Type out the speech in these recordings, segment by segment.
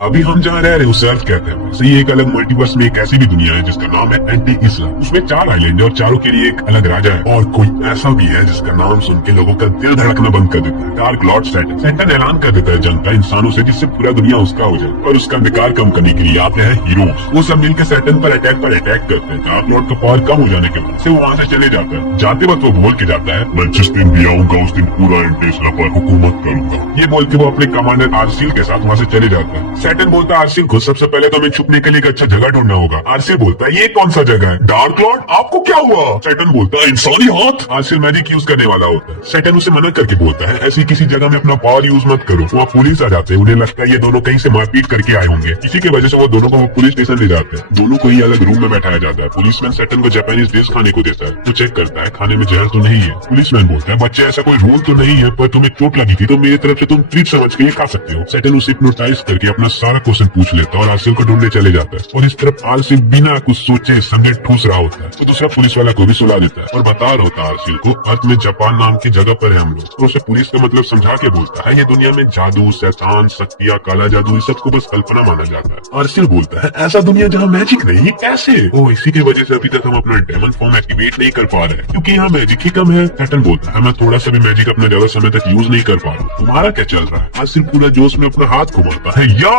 अभी हम जहाँ रह रहे हैं उसे अर्थ कहते हैं। सही एक अलग मल्टीवर्स में एक ऐसी भी दुनिया है जिसका नाम है एंटी इसला। उसमें 4 आइलैंड है और चारों के लिए एक अलग राजा है। और कोई ऐसा भी है जिसका नाम सुन के लोगों का दिल धड़कना बंद कर देता है। Dark Lord Saturn. सैटर्न ऐलान कर देता है जंग का इंसानों से, जिससे पूरा दुनिया उसका हो जाए। और उसका अंधकार कम करने के लिए आते हैं हीरोज। वो सब मिलकर सैटर्न पर अटैक करते हैं। डार्क लॉर्ड का पावर कम हो जाने के बाद से वो वहाँ से चले जाता है। जाते वक्त वो बोल के जाता है, मैं जिस दिन भी आऊंगा उस दिन पूरा एंटी इसला पर हुकूमत करूंगा। ये बोल के वो अपने कमांडर आरसील के साथ वहाँ से चले जाता है। सैटर्न बोलता है आरसील को, सबसे पहले तो हमें छुपने के लिए एक अच्छा जगह ढूंढना होगा। आरसील बोलता है, ये कौन सा जगह है? डार्क लॉर्ड आपको क्या हुआ? सैटर्न बोलता है, इंसानी हाथ। आरसील मैजिक यूज करने वाला होता है। सैटर्न उसे मना करके बोलता है, ऐसी किसी जगह में अपना पावर यूज मत करो। वहाँ पुलिस आ जाते हैं। उन्हें लगता है ये दोनों कहीं से मारपीट करके आए होंगे। इसी की वजह से वो दोनों को पुलिस स्टेशन ले जाते हैं। दोनों को ही अलग रूम में बैठाया जाता है। पुलिसमैन सैटर्न को जापानीज डिश खाने को देता है। तो चेक करता है खाने में जहर तो नहीं है। पुलिसमैन बोलता है, बच्चे ऐसा कोई रूल तो नहीं है, पर तुम्हें चोट लगी थी तो मेरी तरफ से तुम ट्रीट समझ के ये खा सकते हो। सैटर्न उसे हिप्नोटाइज करके अपना सारा क्वेश्चन पूछ लेता है और आरसील को ढूंढने चले जाता है। और इस तरफ आरसील बिना कुछ सोचे समझे ठूस रहा होता है। तो दूसरा पुलिस वाला को भी सुला देता है और बता रहा होता है आरसील को, अर्थ में जापान नाम की जगह पर है हम लोग। तो उसे पुलिस का मतलब समझा के बोलता है, ये दुनिया में जादू, शैतान, शक्तियाँ, काला जादू, इस सबको बस कल्पना माना जाता है। आरसील बोलता है, ऐसा दुनिया जहाँ मैजिक नहीं, कैसे? ओ, इसी की वजह से अभी तक हम अपना डेमन फॉर्म एक्टिवेट नहीं कर पा रहे हैं, क्योंकि यहाँ मैजिक ही कम है। सैटर्न बोलता है, मैं थोड़ा सा भी मैजिक अपना ज्यादा समय तक यूज नहीं कर पा रहा हूँ। तुम्हारा क्या चल रहा है? आरसील पूरा जोश में अपना हाथ घुमाता है, या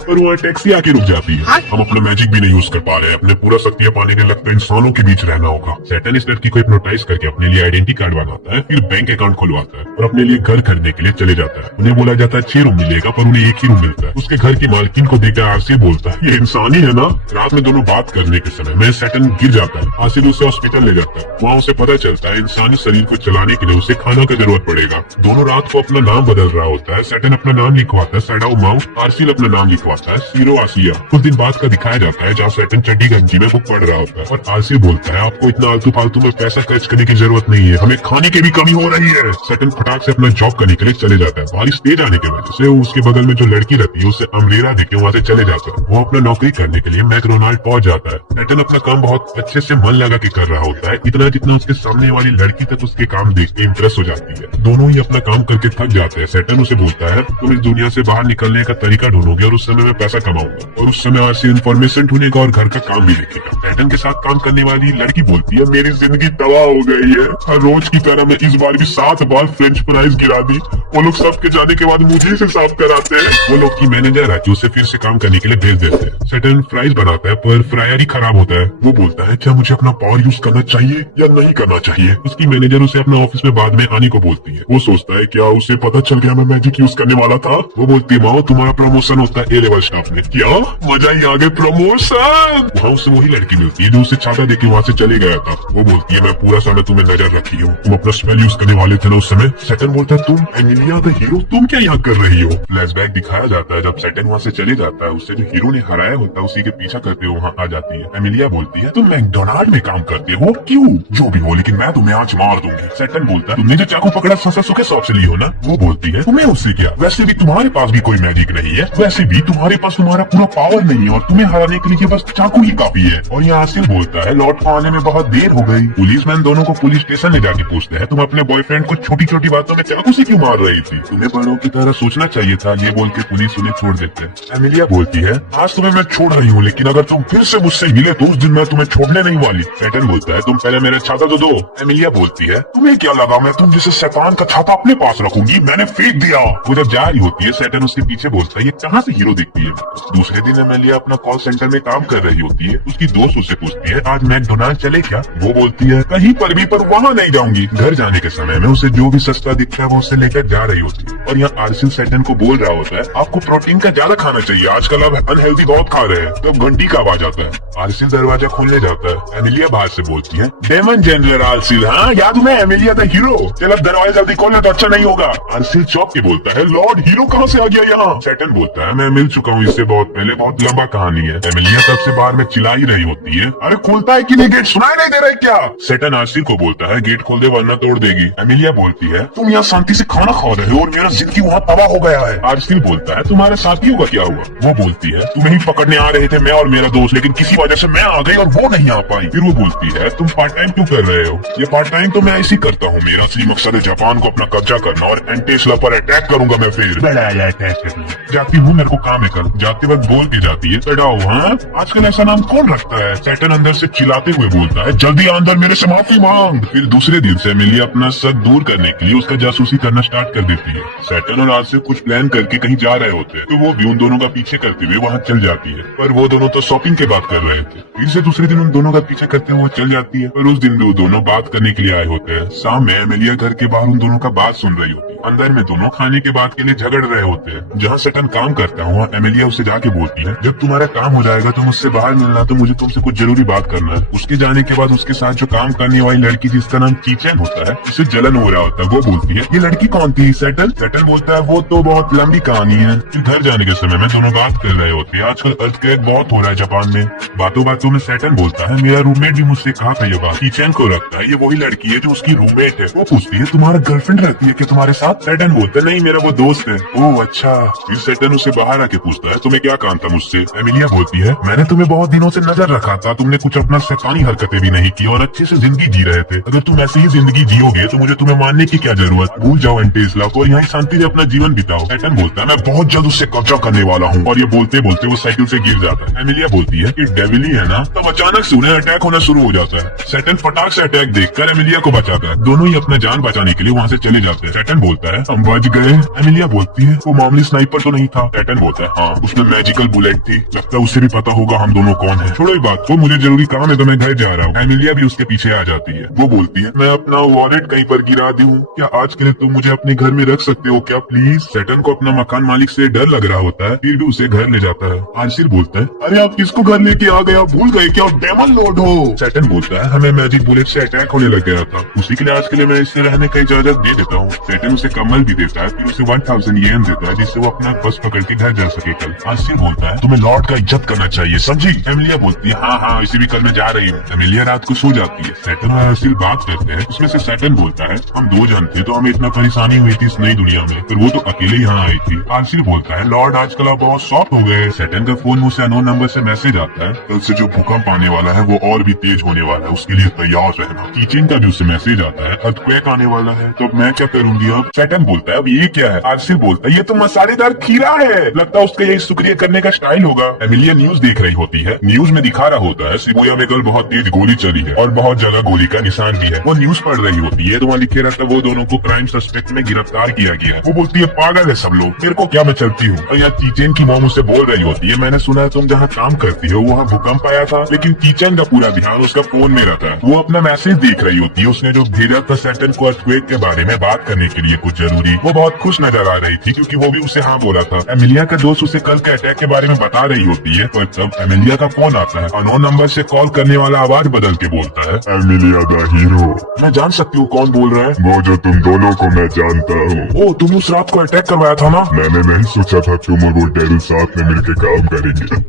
पर वहाँ टैक्सी आके रुक जाती है। हम अपना मैजिक भी नहीं यूज कर पा रहे हैं। अपने पूरा शक्तियाँ पाने के लगता है इंसानों के बीच रहना होगा। सैटर्न इस लड़की को हिप्नोटाइज करके अपने लिए आइडेंटिटी कार्ड बनाता है, फिर बैंक अकाउंट खुलवाता है और अपने लिए घर खरीदने के लिए चले जाता है। उन्हें बोला जाता है 6 रूम मिलेगा, पर उन्हें 1 ही रूम मिलता है। उसके घर की मालकिन को देखकर आरसील बोलता है, ये इंसानी है ना? रात में दोनों बात करने के समय में सैटर्न गिर जाता है। आरसील उसे हॉस्पिटल ले जाता है। वहाँ उसे पता चलता है इंसानी शरीर को चलाने के लिए उसे खाना की जरूरत पड़ेगा। दोनों रात को अपना नाम बदल रहा होता है। सैटर्न अपना नाम लिखवाता है सैडाओ माउ, आरसील अपना नाम लिखवाता है सीरो आसिया। कुछ दिन बाद का दिखाया जाता है जहाँ सैटर्न चड्डी गंजी में बुक पढ़ रहा होता है और आरसील बोलता है, आपको इतना आलतू फालतू में पैसा खर्च करने की जरूरत नहीं है, हमें खाने की भी कमी हो रही है। सैटर्न फटाक से अपना जॉब करने के लिए चले जाता है। बारिश तेज आने की वजह से उसके बगल में जो लड़की रहती है उसे अम्ब्रेला देके वहाँ से चले जाता है। वो अपना नौकरी करने के लिए मैकडोनाल्ड पहुंच जाता है। सैटर्न अपना काम बहुत अच्छे से मन लगा के कर रहा होता है, इतना जितना उसके सामने वाली लड़की तक उसके काम देख के इम्प्रेस हो जाती है। दोनों ही अपना काम करके थक जाते हैं। सैटर्न उसे बोलता है, तुम इस दुनिया से बाहर निकलने का तरीका ढूंढोगे और उस समय मैं पैसा कमाऊंगा और उस समय आरसी इन्फॉर्मेशन ढूंढेगा और घर का काम भी देखेगा। सैटर्न के साथ काम करने वाली लड़की बोलती है, मेरी जिंदगी तबाह हो गई है। हर रोज की तरह मैं इस बार भी 7 बार फ्रेंच फ्राइज गिरा दी। वो लोग सबके जाने के बाद मुझे से साफ कराते हैं। वो लोग की मैनेजर आके उसे फिर से काम करने के लिए भेज देते हैं। सैटर्न फ्राइज बनाता है पर फ्रायर ही खराब होता है। वो बोलता है, क्या मुझे अपना पावर यूज करना चाहिए या नहीं करना चाहिए? उसकी मैनेजर उसे अपना ऑफिस में बाद में आने को बोलती है। वो सोचता है, क्या उसे पता चल गया मैं मैजिक यूज करने वाला था? वो बोलती है, माओ तुम्हारा प्रमोशन होता है A लेवल स्टाफ में। क्या मजा ही आ गया, प्रमोशन। वहाँ उसे वही लड़की मिलती है जो उसे छाता देके वहाँ से चले गया था। वो बोलती है, मैं पूरा समय तुम्हें नजर रखी हूँ, तुम अपना स्पेल यूज करने वाले थे ना उस समय। सैटर्न बोलता है, तुम एमिलिया द हीरो, तुम क्या यहाँ कर रही हो? फ्लैशबैक दिखाया जाता है जब सैटर्न वहाँ से चले जाता है, उससे जो हीरो ने हराया होता है उसी के पीछा करते हुए वहाँ आ जाती है। एमिलिया बोलती है, तुम मैकडोनाल्ड में काम करते हो? क्यों? जो भी हो, लेकिन मैं तुम्हें आज मार दूंगी। सैटर्न बोलता है, तुमने जो चाकू पकड़ा ससासु के शॉप से ली हो ना? वो बोलती है, तुम्हें उससे क्या? वैसे भी तुम्हारे पास भी कोई मैजिक नहीं है, वैसे भी तुम्हारे पास तुम्हारा पूरा पावर नहीं है और तुम्हें हराने के लिए बस चाकू ही काफी है। और यहाँ आसिल बोलता है, लौट आने में बहुत देर हो गई। पुलिसमैन दोनों को पुलिस स्टेशन ले जाके पूछते हैं, तुम अपने बॉयफ्रेंड को छोटी छोटी बातों में चाकू से क्यों मार रही थी? तुम्हें बड़ों की तरह सोचना चाहिए था। ये बोल के पुलिस उन्हें छोड़ देते हैं। एमिलिया बोलती है, आज तुम्हें मैं छोड़ रही हूँ, लेकिन अगर तुम फिर से मुझसे मिले तो उस दिन मैं तुम्हें छोड़ने नहीं वाली। सैटर्न बोलता है, तुम पहले मेरा छाता तो दो। एमिलिया बोलती है, तुम्हें क्या लगा मैं तुम जैसे शैतान का छाता अपने पास रखूंगी? मैंने फेंक दिया। वो जब जा रही होती है, सैटर्न उसके पीछे बोलता है, ये कहाँ से हीरो दिखती है? दूसरे दिन एमिलिया अपना कॉल सेंटर में काम कर रही होती है। उसकी दोस्त उसे पूछती है, आज मैकडोनाल्ड चले क्या? वो बोलती है, कहीं पर भी, पर वहाँ नहीं जाऊंगी। घर जाने के समय में उसे जो भी सस्ता दिखता है वो उसे लेकर जा रही होती है। और यहाँ आरसील सैटर्न को बोल रहा होता है, आपको प्रोटीन का ज्यादा खाना चाहिए, आजकल आप अनहेल्दी बहुत खा रहे हैं। तब घंटी का आवाज आता है। आरसील दरवाजा खोलने जाता है। एमिलिया बाहर से बोलती है, डेमन जनरल आरसील, हाँ याद तुम्हें एमिलिया था हीरो? चल अब दरवाजा जल्दी खोलना तो अच्छा नहीं होगा। आरसील चौंक के बोलता है, लॉर्ड हीरो कहाँ से आ गया यहाँ? सैटर्न बोलता है, मैं मिल चुका हूँ इससे बहुत पहले, बहुत लंबा कहानी है। एमिलिया तब से बाहर में चिल्ला ही रही होती है, अरे खुलता है कि नहीं गेट, सुनाई नहीं दे रहा है क्या? सैटर्न आरसील को बोलता है, गेट खोल दे वरना तोड़ देगी। एमिलिया बोलती है, तुम यहाँ शांति से खाना खा रहे हो और मेरा जिंदगी वहाँ तबाह हो गया है। आरसील बोलता है, तुम्हारे साथियों का क्या हुआ? वो बोलती है, तुम्हें ही पकड़ने आ रहे थे मैं और मेरा दोस्त, लेकिन किसी वजह से मैं आ गई और वो नहीं आ पाई। फिर वो बोलती है, तुम पार्ट टाइम क्यों कर रहे हो? ये पार्ट टाइम तो मैं ऐसे करता हूँ, मेरा असली मकसद है जापान को अपना कब्जा करना और एंटी इसला पर अटैक करूंगा मैं। फिर बड़ा अटैक करना। जाती हूँ, मेरे को काम है कल। जाते वक्त बोल के जाती है, चढ़ाओ। हाँ, आजकल ऐसा नाम कौन रखता है? सैटर्न अंदर से चिल्लाते हुए बोलता है, जल्दी अंदर मेरे से माफी मांग। फिर दूसरे दिन से एमिलिया अपना शक दूर करने के लिए उसका जासूसी करना स्टार्ट कर देती है। सैटर्न और आसिफ कुछ प्लान करके कहीं जा रहे होते हैं, तो वो भी उन दोनों का पीछे करते हुए वहाँ चल जाती है, पर वो दोनों तो शॉपिंग की बात कर रहे थे। फिर से दूसरे दिन उन दोनों का पीछे करते हुए चल जाती है, पर उस दिन भी वो दोनों बात करने के लिए आए होते हैं। शाम में एमिलिया घर के बाहर उन दोनों का बात सुन रही होती है। अंदर में दोनों खाने के बाद के लिए झगड़ रहे होते हैं। जहाँ सैटर्न काम करता है, वहाँ एमिलिया उसे जाके बोलती है, जब तुम्हारा काम हो जाएगा तो मुझसे बाहर मिलना, तो मुझे तुमसे कुछ जरूरी बात करना है। उसके जाने के बाद उसके साथ जो काम करने वाली लड़की जिसका नाम चीचेन होता है, उसे जलन हो रहा होता है। वो बोलती है, ये लड़की कौन थी सैटर्न? सैटर्न बोलता है, वो तो बहुत लंबी कहानी है। फिर घर जाने के समय में दोनों बात कर रहे होते हैं। आजकल अर्थक्वेक बहुत हो रहा है जापान में। बातों बातों में सैटर्न बोलता है, मेरा रूममेट भी मुझसे कहा था ये बात। चीचेन को रखता है ये वही लड़की है जो उसकी रूममेट है। वो पूछती है, तुम्हारा गर्लफ्रेंड रहती है क्या तुम्हारे साथ? सैटर्न बोलता है, नहीं, मेरा वो दोस्त है। ओह अच्छा। फिर सैटर्न उसे बाहर आके पूछता है, तुम्हें क्या काम था मुझसे? एमिलिया बोलती है, मैंने तुम्हें बहुत दिनों से नजर रखा था, तुमने कुछ अपना शैतानी हरकतें भी नहीं की और अच्छे से जिंदगी जी रहे थे। अगर तुम ऐसे ही जिंदगी जियोगे तो मुझे तुम्हें मानने की क्या जरूरत? भूल जाओ एंटी इस्लाम और यहाँ शांति से अपना जीवन बिताओ। सैटर्न बोलता है, मैं बहुत जल्द उससे कब्जा करने वाला हूँ। और ये बोलते बोलते वो साइकिल से गिर जाता है। एमिलिया बोलती है कि डेविल ही है ना। तब अचानक से उन्हें अटैक होना शुरू हो जाता है। सैटर्न फटाक से अटैक देखकर एमिलिया को बचाता है। दोनों ही अपना जान बचाने के लिए वहाँ से चले जाते हैं। सैटर्न बोलता है, हम बच गए। एमिलिया बोलती है, वो मामूली स्नाइपर तो नहीं था? सैटर्न बोलता है, हाँ, उसमें मैजिकल बुलेट थी। लगता है उसे भी पता होगा हम दोनों कौन है। छोड़ो ये बात को, मुझे जरूरी काम है तो मैं घर जा रहा हूँ। एमिलिया भी उसके पीछे आ जाती है। वो बोलती है, मैं अपना वॉलेट कहीं पर गिरा दूं, क्या आज के लिए तुम मुझे अपने घर में रख सकते हो क्या प्लीज? सैटर्न को अपना मकान मालिक से डर लग रहा होता है, फिर भी उसे घर ले जाता है। आसिर बोलता है, अरे आप किसको घर लेके आ गए? भूल गए क्या डेमन लॉर्ड हो? सैटर्न बोलता है, हमें मैजिक बुलेट से अटैक होने लग गया था, उसी के लिए आज के लिए मैं इससे रहने का इजाजत दे देता हूँ। सैटर्न उसे कम्बल भी देता है, फिर उसे 1000 येन देता है जिससे वो अपना बस पकड़ के घर जा सके कल। आसिर बोलता है, तुम्हें लॉर्ड का इज्जत करना चाहिए, समझी? एमिलिया बोलती है, हाँ हाँ, इसे भी करने जा रही हूँ। एमिलिया रात को सो जाती है। सैटर्न और आसिर बात करते हैं। उसमें से सैटर्न बोलता है, हम दो जन थे तो हमें इतना परेशानी हुई थी इस नई दुनिया में, पर वो तो अकेले यहाँ आई थी। आसिर बोलता है, लॉर्ड आजकल आप बहुत सॉफ्ट हो गए। सैटर्न का फोन मुझसे अननोन नंबर से मैसेज आता है, कल से जो भूकंप आने वाला है वो और भी तेज होने वाला है, उसके लिए तैयार रहना। किचन का भी उससे मैसेज आता है, अर्थक्वेक आने वाला है, तो अब मैं क्या करूंगी अब? सैटर्न बोलता है, अब ये क्या है? आसिर बोलता है, ये तो मसालेदार खीरा है, लगता है उसका यही शुक्रिया करने का स्टाइल होगा। एमिलिया न्यूज देख रही होती है। न्यूज में दिखा रहा होता है शिबुया में कल बहुत तेज गोली चली है और बहुत जगह गोली का निशान भी है। वो न्यूज पढ़ रही होती है तो वहाँ लिखे रहता है, वो दोनों को क्राइम सस्पेक्ट में गिरफ्तार किया गया है। वो बोलती है, पागल है सब लोग, मेरे को क्या, मैं चलती हूँ। और यहाँ किचन की मॉम उससे बोल रही होती है, मैंने सुना है तुम जहाँ काम करती हो वहाँ भूकंप आया था, लेकिन किचन का पूरा ध्यान उसका फोन में रहता है। वो अपना मैसेज देख रही होती है, उसने जो भेजा था सैटर्न को अर्थक्वेक के बारे में बात करने के लिए कुछ जरूरी। वो बहुत खुश नजर आ रही थी क्योंकि वो भी उसे हाँ बोला था। एमिलिया का दोस्त उसे कल के अटैक के बारे में बता रही होती है, पर तब एमिलिया का फोन आता है। अननोन नंबर से कॉल करने वाला आवाज बदल के बोलता है, एमिलिया द हीरो। मैं जान सकती हूँ कौन बोल रहा है? वो जो तुम दोनों को मैं जानता हूँ। ओ, तुमने उस रात को अटैक करवाया था ना? मैंने नहीं सोचा था तुम और वो डेविल साथ में मिलकर काम करेंगे।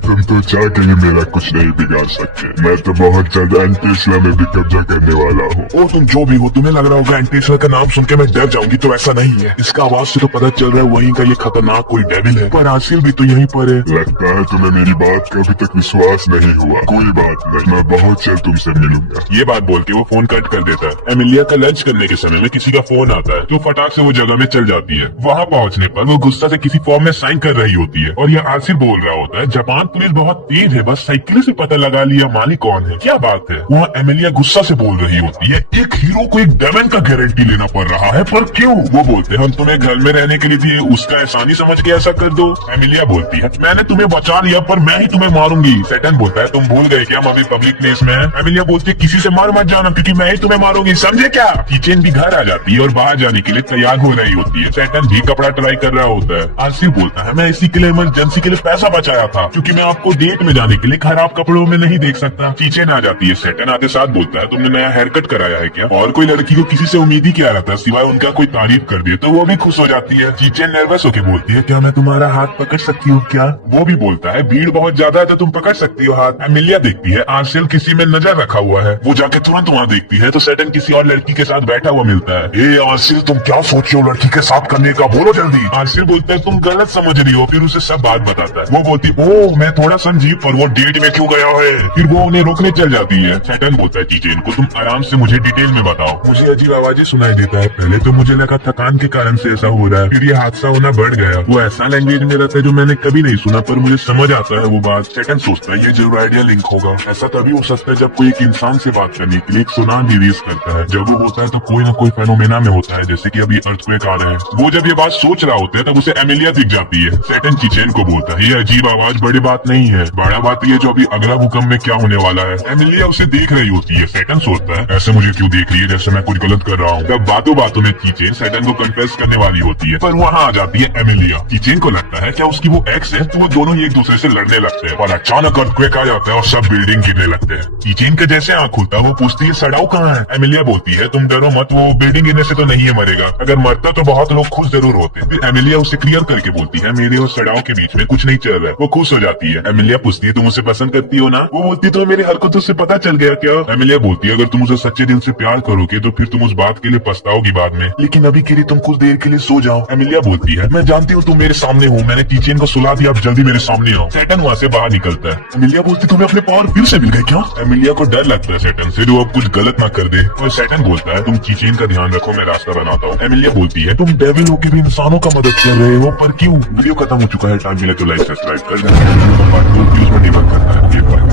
तुम तो चाह के भी मेरा कुछ नहीं बिगाड़ सकते। मैं तो बहुत जल्द एंटी इस्लाम में भी कब्जा करने वाला हूँ। ओ, तुम जो भी हो, तुम्हें लग रहा होगा एंटी इस्लाम का नाम सुन के मैं डर जाऊंगी, तो ऐसा नहीं है। इसका आवाज से तो पता चल रहा है वहीं का ये खतरनाक कोई डेविल है। पर आसिर भी तो यहीं पर है। लगता है तुम्हें मेरी बात का अभी तक विश्वास नहीं हुआ। कोई बात नहीं, मैं बहुत जल्द तुमसे मिलूंगा। ये बात बोल के वो फोन कट कर देता है। एमिलिया का लंच करने के समय में किसी का फोन आता है, तो फटाक से वो जगह में चल जाती है। वहाँ पहुँचने पर वो गुस्सा से किसी फॉर्म में साइन कर रही होती है और ये आसिर बोल रहा होता है, जापान पुलिस बहुत तेज है, बस साइकिल से पता लगा लिया मालिक कौन है। क्या बात है? वहाँ एमिलिया गुस्सा से बोल रही होती है, एक हीरो को एक डेमन का गारंटी लेना पड़ रहा है, पर क्यों? वो बोलते हैं, हम तुम्हें घर में रहने के लिए दिए, उसका एहसानी समझ के ऐसा कर दो। एमिलिया बोलती है, मैंने तुम्हें बचा लिया पर मैं ही तुम्हें मारूंगी। सैटर्न बोलता है, तुम भूल गए क्या हम अभी पब्लिक प्लेस में हैं? एमिलिया बोलती है, किसी से मार मत जाना क्योंकि मैं ही तुम्हें मारूंगी, समझे क्या? किचन भी घर आ जाती है और बाहर जाने के लिए तैयार हो रही होती है। सैटर्न भी कपड़ा ट्राई कर रहा होता है। आसिर बोलता है, मैं इसी के लिए इमरजेंसी के लिए पैसा बचाया था क्योंकि मैं आपको डेट में जाने के लिए खराब कपड़ों में नहीं देख सकता। किचन आ जाती है। सैटर्न आते साथ बोलता है, तुमने नया हेयर कट कराया है क्या? और कोई लड़की को किसी से उम्मीद ही क्या रहता सिवाय उनका कोई तारीफ कर दे, तो वो भी खुश हो जाती है। किचन नर्वस होके बोलती है, क्या मैं तुम्हारा हाथ पकड़ सकती हूँ क्या? वो भी बोलता है, भीड़ बहुत ज्यादा है तो तुम पकड़ सकती हो हाथ। एमिलिया देखती है आसिल किसी में नजर रखा हुआ है। वो जाके तुरंत वहाँ देखती है तो सैटर्न किसी और लड़की के साथ बैठा हुआ मिलता है। ए आसिल, तुम क्या सोच रहे हो लड़की के साथ करने का? बोलो जल्दी। आसिल बोलता है, तुम गलत समझ रही हो। फिर उसे सब बात बताता है। वो बोलती, ओ मैं थोड़ा समझी, पर वो डेट में क्यों गया है? फिर वो उन्हें रोकने चल जाती है। सैटर्न बोलता है किचन को, तुम आराम से मुझे डिटेल में बताओ। मुझे अजीब आवाजें सुनाई देता है। पहले तो मुझे लगा थकान के कारण से ऐसा हो रहा है, फिर ये हादसा रोना बढ़ गया। वो ऐसा लैंग्वेज में रहता है जो मैंने कभी नहीं सुना, पर मुझे समझ आता है वो बात। सेटन सोचता है ये जरूर आइडिया लिंक होगा। ऐसा तभी हो सकता है जब कोई एक इंसान से बात करने के लिए एक सुनामी रिलीज करता है। जब वो होता है तो कोई ना कोई फेनोमेना में होता है, जैसे कि अभी अर्थक्वेक आ रहे हैं। वो जब ये बात सोच रहा होता है तब उसे एमिलिया दिख जाती है। सेटन चीचेन को बोलता है ये अजीब आवाज बड़ी बात नहीं है, बड़ा बात ये जो अभी अगला भूकंप में क्या होने वाला है। एमिलिया उसे देख रही होती है। सेटन सोचता है ऐसे मुझे क्यों देख रही है, जैसे मैं कुछ गलत कर रहा हूँ। तब बातों बातों में चीचेन सेटन को कन्फेस करने वाली होती है, पर वहाँ आ जाती है एमिलिया। चीचेन को लगता है क्या उसकी वो एक्स है, तो वो दोनों ही एक दूसरे से लड़ने लगते हैं और अचानक अर्थक्वेक आ जाता है और सब बिल्डिंग गिरने लगते हैं। चीचेन के जैसे आँख खुलता वो पूछती है सड़ाऊ कहाँ है। एमिलिया बोलती है तुम डरो मत, वो बिल्डिंग गिरने से तो नहीं है मरेगा, अगर मरता तो बहुत लोग खुश जरूर होते। फिर एमिलिया उसे क्लियर करके बोलती है मेरे और सड़ाऊ के बीच में कुछ नहीं चल रहा है। वो खुश हो जाती है। एमिलिया पूछती है तुम उसे पसंद करती हो ना। वो बोलती है तो मेरी हरकतों से पता चल गया क्या। एमिलिया बोलती है अगर तुम उसे सच्चे दिल से प्यार करोगे तो फिर तुम उस बात के लिए पछताओगी बाद में, लेकिन अभी के लिए तुम कुछ देर के लिए सो जाओ। एमिलिया बोलती है मैं जानती हूँ तुम मेरे सामने हो, मैंने चीचेन को सुला दिया, अब जल्दी मेरे सामने आओ। सेटन वहाँ से बाहर निकलता है। एमिलिया बोलती तुम्हें अपने पावर फिर से मिल गए क्या। एमिलिया को डर लगता है सेटन से, जो अब कुछ गलत ना कर दे। और सेटन बोलता है तुम चीचेन का ध्यान रखो, मैं रास्ता बनाता हूँ। एमिलिया बोलती है तुम डेविल होके भी इंसानों का मदद कर रहे हो, पर क्यों। वीडियो खत्म हो चुका है, टाइम मिले तो लाइक सब्सक्राइब कर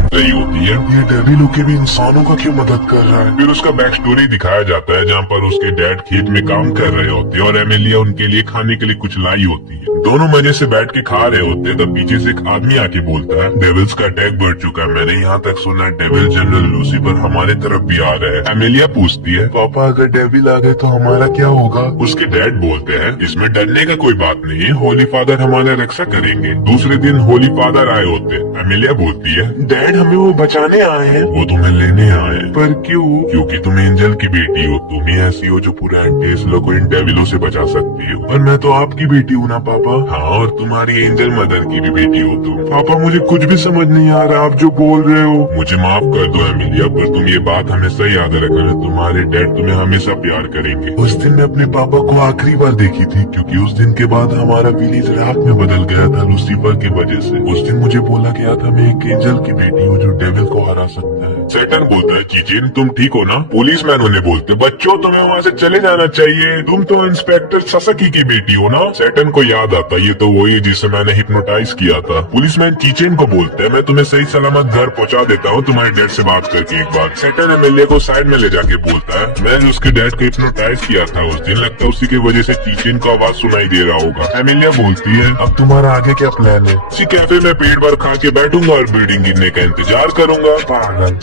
सही होती है। ये डेविल होके भी इंसानों का क्यों मदद कर रहा है। फिर उसका बैक स्टोरी दिखाया जाता है जहाँ पर उसके डैड खेत में काम कर रहे होते हैं और एमिलिया उनके लिए खाने के लिए कुछ लाई होती है। दोनों मजे से बैठ के खा रहे होते हैं, तब पीछे से एक आदमी आके बोलता है डेविल्स का अटैक बढ़ चुका है, मैंने यहाँ तक सुना डेविल जनरल लूसीफर हमारे तरफ भी आ रहे हैं। एमिलिया पूछती है पापा अगर डेविल आ गए तो हमारा क्या होगा। उसके डैड बोलते हैं इसमें डरने का कोई बात नहीं है, होली फादर हमारा रक्षा करेंगे। दूसरे दिन होली फादर आए होते। एमिलिया बोलती है डैड हमें वो बचाने आए हैं। वो तुम्हें लेने आए हैं। पर क्यों। क्योंकि तुम एंजल की बेटी हो, तुम ही ऐसी हो जो पूरे एंटेस्ला को इन डेविलों से बचा सकती हो। पर मैं तो आपकी बेटी हूँ ना पापा। हाँ और तुम्हारी एंजल मदर की भी बेटी हो तुम। पापा मुझे कुछ भी समझ नहीं आ रहा आप जो बोल रहे हो। मुझे माफ कर दो एमिलिया, पर तुम ये बात हमेशा याद रखना, तुम्हारे डैड तुम्हें हमेशा प्यार करेंगे। उस दिन मैं अपने पापा को आखिरी बार देखी थी, क्योंकि उस दिन के बाद हमारा विलेज रात में बदल गया था लूसीफर की वजह से। उस दिन मुझे बोला गया था मैं एक एंजल की बेटी हूँ जो डेविल को हरा सकता है। सेटन बोलता है चीचेन तुम ठीक हो ना। पुलिस मैन उन्हें बोलते बच्चों तुम्हें वहाँ से चले जाना चाहिए, तुम तो इंस्पेक्टर ससकी की बेटी हो ना। सेटन को याद आता ये तो वही जिसे मैंने हिप्नोटाइज किया था। पुलिसमैन चीचेन को बोलते हैं मैं तुम्हें सही सलामत घर पहुँचा देता हूँ तुम्हारे डैड से बात करके एक बार। सेटन एमएलए को साइड में ले जाके बोलता है मैंने उसके डैड को हिप्नोटाइज किया था उस दिन, लगता है उसी की वजह से चीचेन को आवाज सुनाई दे रहा होगा। एमिलिया बोलती है अब तुम्हारा आगे क्या प्लान है। इसी कैफे में पेट भर खा के बैठूंगा और बिल्डिंग गिरने का इंतजार करूंगा।